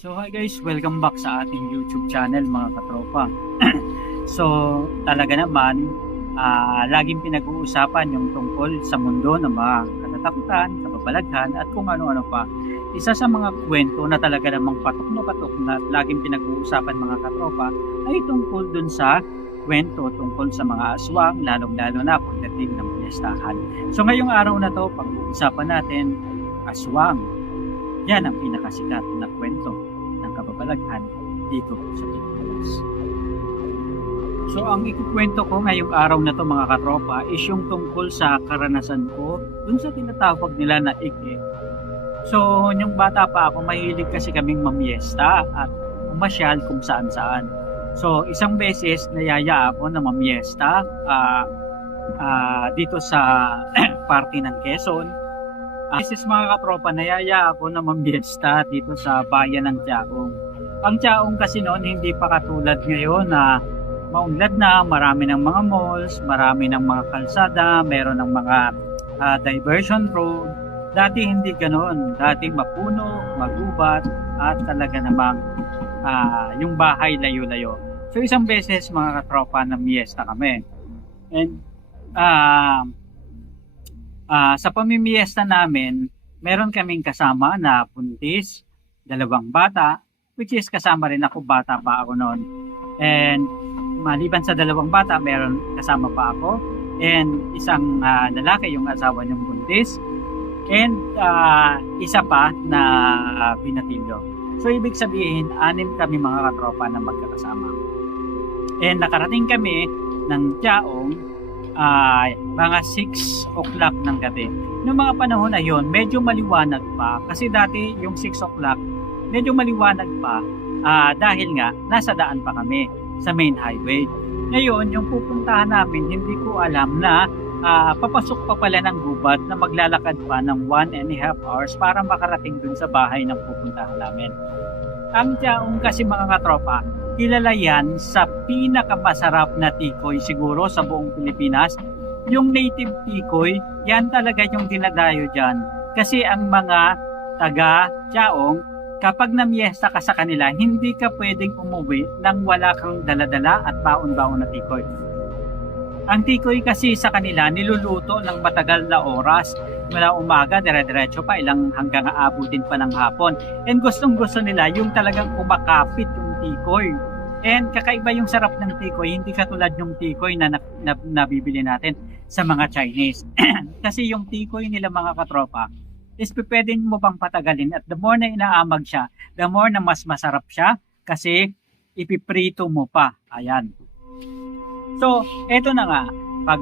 So hi guys, welcome back sa ating YouTube channel mga katropa. So talaga naman, laging pinag-uusapan yung tungkol sa mundo ng mga katatakutan, kababalaghan at kung ano-ano pa. Isa sa mga kwento na talaga namang patok na laging pinag-uusapan mga katropa ay tungkol dun sa kwento tungkol sa mga aswang, lalong-lalo na pagdating ng piyestahan. So ngayong araw na to, pag-uusapan natin aswang. Yan ang pinakasikat na kwento ng kababalaghan dito sa Pilipinas. So ang ikukwento ko ngayong araw na to mga katropa is yung tungkol sa karanasan ko dun sa tinatawag nila na ik-ik. So yung bata pa ako, mahilig kasi kaming mamiesta at umasyal kung saan-saan. So isang beses nayaya ako na mamiesta dito sa party ng Quezon. Beses mga katropa, nayaya ako na mamiesta dito sa bayan ng Tiaong. Ang Tiaong kasi noon hindi pa katulad ngayon na maunlad na, marami ng mga malls, marami ng mga kalsada, meron ng mga diversion road. Dati hindi ganoon. Dati mapuno, magubat, at talaga namang yung bahay layo-layo. So isang beses mga katropa na miesta kami. And sa pamimiesta namin, meron kaming kasama na buntis, dalawang bata, which is kasama rin ako, bata pa ako noon. And maliban sa dalawang bata, meron kasama pa ako, and isang lalaki, yung asawa niyong buntis, and isa pa na binatilyo. So ibig sabihin, 6 kami mga katropa na magkakasama. And nakarating kami ng Tiaong mga 6 o'clock ng gabi. Noong mga panahon na yon, medyo maliwanag pa. Kasi dati yung 6 o'clock, medyo maliwanag pa dahil nga nasa daan pa kami sa main highway. Ngayon, yung pupuntahan namin, hindi ko alam na papasok pa pala ng gubat na maglalakad pa ng 1.5 hours para makarating dun sa bahay ng pupuntahan namin. Ang Tiaong kasi mga katropa, kilala yan sa pinakamasarap na tikoy siguro sa buong Pilipinas. Yung native tikoy, yan talaga yung dinadayo dyan. Kasi ang mga taga Tiaong, kapag namiesta ka sa kanila, hindi ka pwedeng umuwi nang wala kang daladala at baon-baon na tikoy. Ang tikoy kasi sa kanila, niluluto ng matagal na oras. Mula umaga, dire-diretso pa, hanggang aabutin pa ng hapon. And gustong-gusto nila yung talagang kumakapit yung tikoy. And kakaiba yung sarap ng tikoy, hindi katulad yung tikoy na nabibili natin sa mga Chinese. Kasi yung tikoy nila mga katropa, is pwede mo pang patagalin at the more na inaamag siya, the more na mas masarap siya kasi ipiprito mo pa. Ayan. So, eto na nga, pag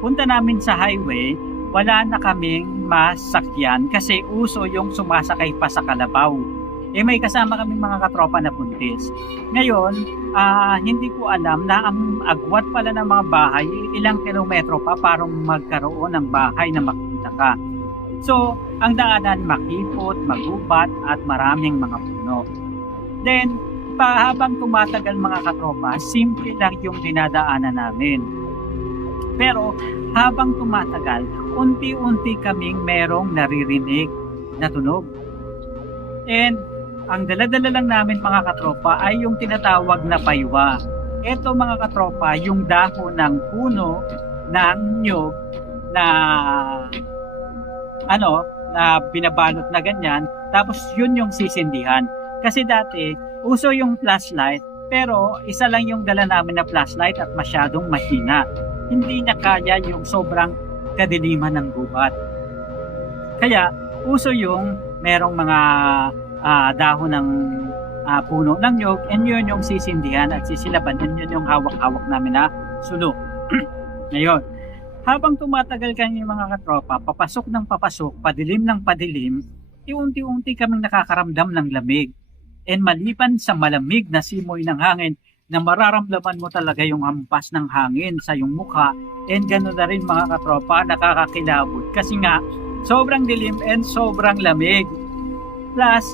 punta namin sa highway, wala na kaming masakyan kasi uso yung sumasakay pa sa kalabaw. May kasama kaming mga katropa na buntis. Ngayon, hindi ko alam na ang agwat pala ng mga bahay, ilang kilometro pa para magkaroon ng bahay na makita ka. So, ang daanan makipot, magubat, at maraming mga puno. Then, habang tumatagal mga katropa, simple lang yung dinadaanan namin. Pero, habang tumatagal, unti-unti kaming merong naririnig na tunog. And, ang dala-dala lang namin mga katropa ay yung tinatawag na paywa. Ito mga katropa, yung dahon ng puno ng nyug na na binabalot na ganyan, tapos yun yung sisindihan. Kasi dati, uso yung flashlight, pero isa lang yung dala namin na flashlight at masyadong mahina. Hindi niya kaya yung sobrang kadiliman ng gubat. Kaya, uso yung merong mga dahon ng puno ng nyug, and yun yung sisindihan at sisilaban, yun yung hawak-hawak namin na sulo. Ngayon, habang tumatagal kami mga katropa, papasok ng papasok, padilim ng padilim, unti-unti kaming nakakaramdam ng lamig. And maliban sa malamig na simoy ng hangin, na mararamdaman mo talaga yung hampas ng hangin sa iyong mukha, and gano'n na rin mga katropa, nakakakilabot. Kasi nga, sobrang dilim and sobrang lamig. Plus,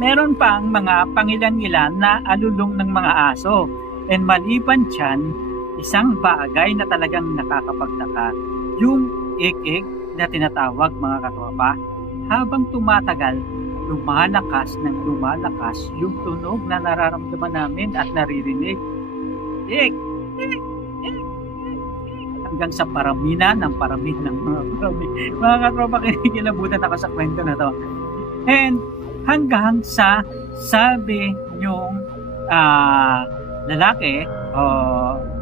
meron pang mga pangilan-ilan na alulong ng mga aso. And maliban dyan, isang bagay na talagang nakakapagtaka, yung ik-ik na tinatawag mga katropa, habang tumatagal, lumalakas ng lumalakas yung tunog na nararamdaman namin at naririnig. Ik, ik, ik, ik, ik. Hanggang sa paraminan ng mga parami. Mga katropa, kinikilabutan ako sa kwento na to. And hanggang sa sabi yung lalaki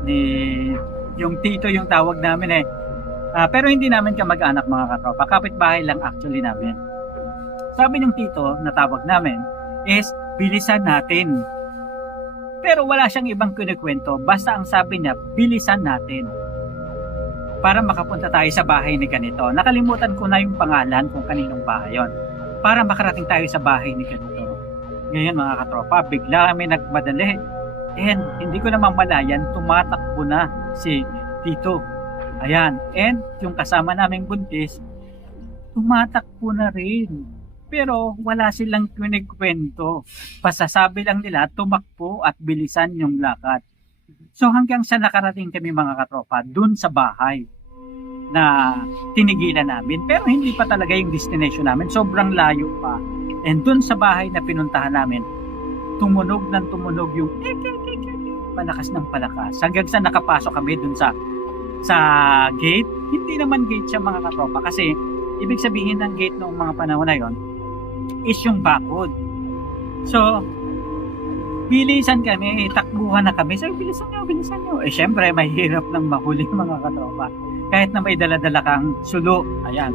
ni yung tito yung tawag namin pero hindi namin kamag-anak mga katropa, kapitbahay lang actually namin. Sabi ng tito na tawag namin is bilisan natin, pero wala siyang ibang kinikwento, basta ang sabi niya bilisan natin para makapunta tayo sa bahay ni ganito. Nakalimutan ko na yung pangalan kung kaninong bahay yon, para makarating tayo sa bahay ni ganito. Ngayon mga katropa, bigla kami nagmadali. And hindi ko na mamalayan, tumatakbo na si Tito. Ayan. And yung kasama naming buntis, tumatakbo na rin. Pero wala silang kwento. Pasasabi lang nila, tumakbo at bilisan yung lakad. So hanggang sa nakarating kami mga katropa, dun sa bahay na tinigilan namin. Pero hindi pa talaga yung destination namin. Sobrang layo pa. And dun sa bahay na pinuntahan namin, tumunog yung palakas ng palakas. Hanggang sa nakapasok kami dun sa gate. Hindi naman gate siya mga katropa, kasi ibig sabihin ng gate noong mga panahon na yon is yung bakod. So, bilisan kami, takbuhan na kami. Sabi, bilisan nyo. Syempre, mahirap nang mahuli mga katropa. Kahit na may dala-dala kang sulo. Ayan.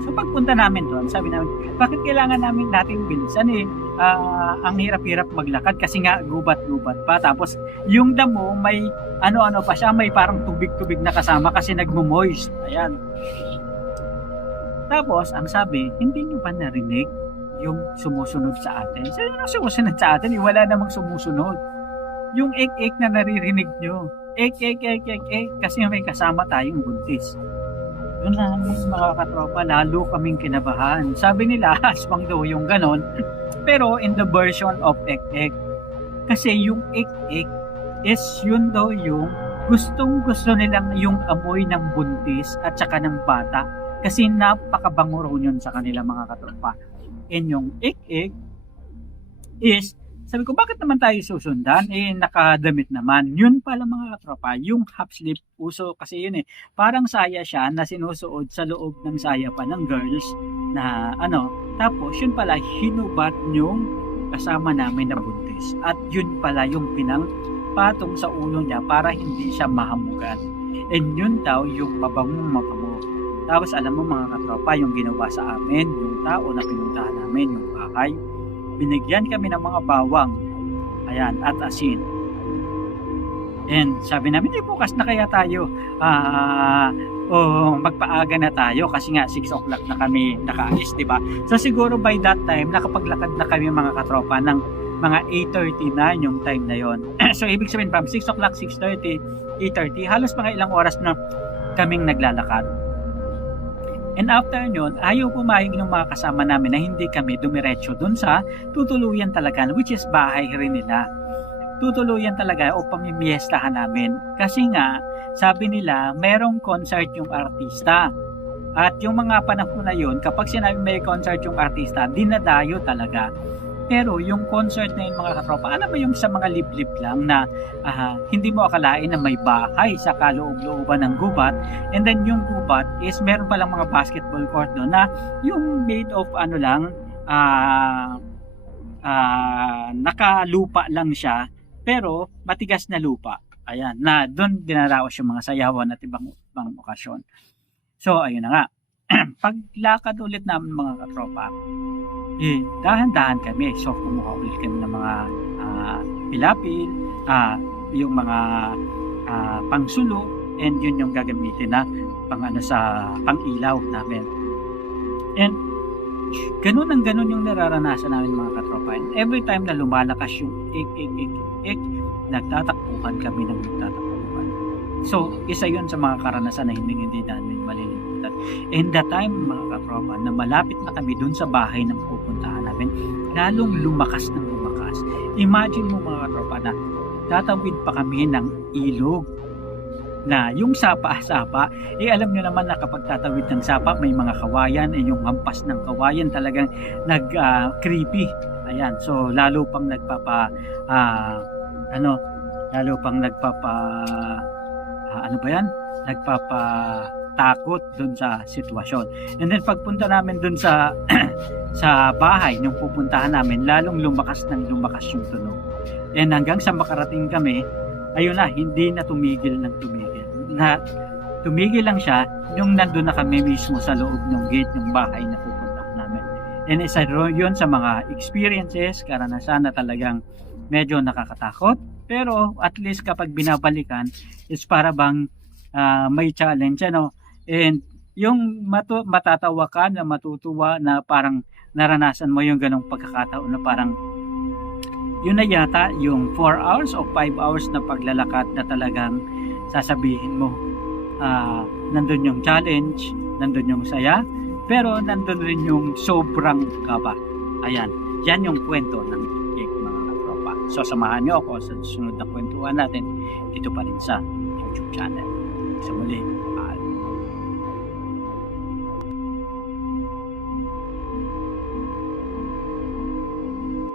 So pagpunta namin doon, sabi namin, bakit kailangan natin bilisan ang hirap-hirap maglakad kasi nga gubat-gubat pa. Tapos yung damo may ano-ano pa siya, may parang tubig-tubig na kasama kasi nagmo-moist. Ayan. Tapos ang sabi, hindi nyo ba narinig yung sumusunod sa atin? Sabi nyo sumusunod sa atin, wala namang sumusunod. Yung ek-ek na naririnig nyo. Ek, kasi may kasama tayong buntis. Yun lang mga katropa, lalo kaming kinabahan. Sabi nila, aswang daw yung ganon, pero in the version of ek-ek. Kasi yung ek-ek is yun daw yung gustong-gusto nilang yung amoy ng buntis at saka ng bata. Kasi napakabango raw yun sa kanila mga katropa. And yung ek-ek is, sabi ko, bakit naman tayo susundan? Nakadamit naman. Yun pala mga katropa, yung half sleeve, uso kasi yun parang saya siya na sinusuot sa loob ng saya pa ng girls na tapos yun pala, hinubat yung kasama namin na buntis. At yun pala yung pinangpatong sa ulo niya para hindi siya mahamugan. And yun daw yung mabango. Tapos alam mo mga katropa, yung ginawa sa amin, yung tao na pinuntahan namin, yung bahay, binigyan kami ng mga bawang, ayan, at asin. And sabi namin, bukas na kaya tayo magpaaga na tayo kasi nga 6 o'clock na kami nakaalis, di ba? So siguro by that time nakapaglakad na kami mga katropa ng mga 8:30 na yung time na yon. So ibig sabihin from 6 o'clock, 6:30, 8:30, halos mga ilang oras na kaming naglalakad. And after nyon, ayaw pumayag ng mga kasama namin na hindi kami dumiretso dun sa tutuluyan talaga, which is bahay rin nila. Tutuluyan talaga o pamimiestahan namin. Kasi nga, sabi nila, merong concert yung artista. At yung mga panahon na yun, kapag sinabi may concert yung artista, dinadayo talaga. Pero yung concert na yun mga katropa, alam mo yung sa mga liblib lang na hindi mo akalain na may bahay sa kaloob-looban ng gubat. And then yung gubat is meron palang mga basketball court doon na yung made of nakalupa lang siya, pero matigas na lupa. Ayan, na doon dinaraos yung mga sayawan at ibang okasyon. So ayun na nga. Paglakad ulit namin mga katropa, dahan-dahan kami. So, kumuha ulit kami ng mga pilapil, yung mga pangsulo, and yun yung gagamitin na pang-ilaw namin. And ganun yung nararanasan namin mga katropa. And every time na lumalakas yung ik, nagtatakbuhan kami ng nagtatakbuhan. So, isa yun sa mga karanasan na hindi namin malilimutan. And the time mga katropa na malapit na kami dun sa bahay ng pupuntahan namin, lalong lumakas. Imagine mo mga katropa na tatawid pa kami ng ilog. na yung sapa-sapa, alam nyo naman na kapag tatawid ng sapa, may mga kawayan, yung hampas ng kawayan talagang creepy. Ayan, so lalo pang lalo pang ano ba yan? Nagpapatakot dun sa sitwasyon. And then pagpunta namin dun sa sa bahay, nung pupuntahan namin, lalong lumakas yung tunog. And hanggang sa makarating kami, ayun na, hindi na tumigil. Tumigil lang siya nung nandun na kami mismo sa loob ng gate ng bahay na pupuntahan namin. And isa yun sa mga experiences, karanasan na talagang medyo nakakatakot. Pero at least kapag binabalikan, is para bang may challenge, ano? And yung matatawa ka na matutuwa na parang naranasan mo yung ganong pagkakataon na parang yun na yata yung 4 hours o 5 hours na paglalakad na talagang sasabihin mo nandun yung challenge, nandun yung saya, pero nandun rin yung sobrang kaba. Ayan, yan yung kwento ng cake, mga katropa. So samahan nyo ako sa susunod na kwentuhan natin dito pa rin sa YouTube channel. Sa muli.